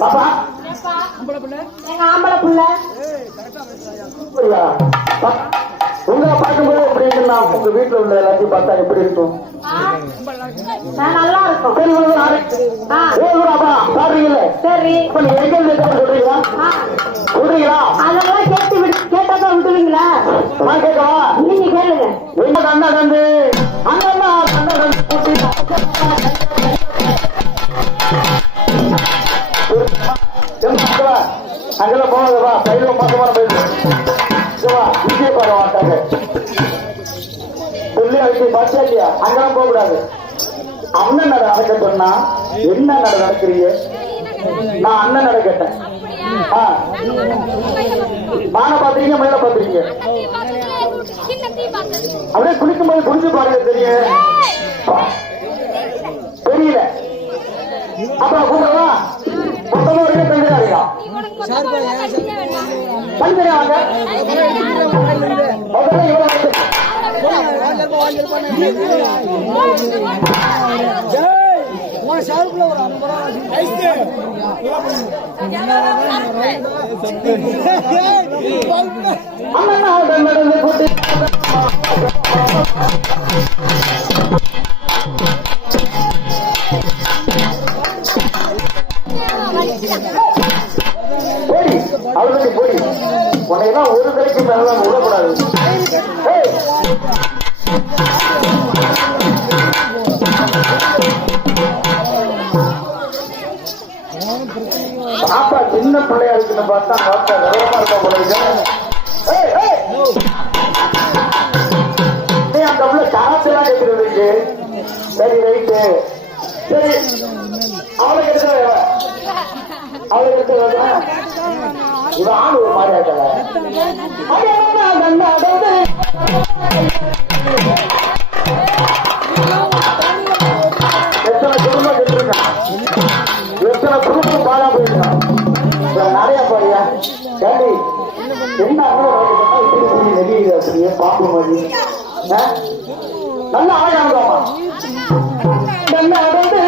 பாப்பா எங்க ஆம்பளை புள்ள உங்களை பார்க்கும்போது எப்படி இருக்குன்னா உங்க வீட்டுல உள்ள எல்லாத்தையும் பார்த்தா எப்படி இருக்கும்? நல்லா இருக்கும். பாடுறீங்கல்ல? சரி. இப்ப நீங்க எங்க சொல்றீங்களா? சொல்றீங்களா? அதெல்லாம் கேட்டாதான் விட்டுவீங்களா? நான் கேட்கவா? நீங்க கேளுங்க. எங்க கண்ணா கண்டு அண்ணா கண்ணா கண்டு கூட்டி அங்கெல்லாம் போனதுவா சைடுல மோசமான போயிடுவா இங்கே பாட மாட்டாங்க சொல்லி அதுக்கு பாத்தியா இல்லையா? அங்கெல்லாம் போக கூடாது. அண்ணன் நட நடக்க சொன்னா என்ன நட நடக்கிறீங்க? நான் அண்ணன் நட கேட்டேன். பானை பாத்துறீங்க, மயில பாத்துறீங்க. அப்படியே குளிக்கும் போது குளிச்சு பாருங்க தெரியும். தெரியல அப்புறம் கூப்பிடவா? மொத்தமா ஒரு தங்குறாருங்க தங்குறாங்க ஷாருக்குள்ள ஒரு 50 போடி அவளுக்கு போடி உன்னையெல்லாம் ஒரு கடைக்கு மேலாம் விடக்கூடாது. பாப்பா சின்ன பிள்ளையா இருக்குன்னு பார்த்தா பார்த்தா விவரமா இருக்க போறீங்க. அந்த உள்ள காசெல்லாம் கேட்கிறது. சரி ரைட்டு சரி அவளை எடுத்து அவளை எடுத்து இவன் ஆள் ஒரு மாதிரி ஆக்கல. எத்தனை குடும்பம் கெட்டிருக்கான், எத்தனை குடும்பம் பாழா போயிருக்கான். நிறைய பாடியா கேள்வி என்ன இப்படி நெறிய அப்படியே பாப்பு மாதிரி நல்ல அழகாமா நல்ல அடந்து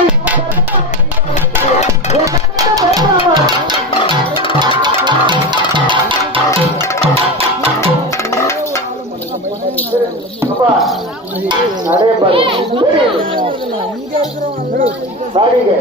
நிறைய பாருங்க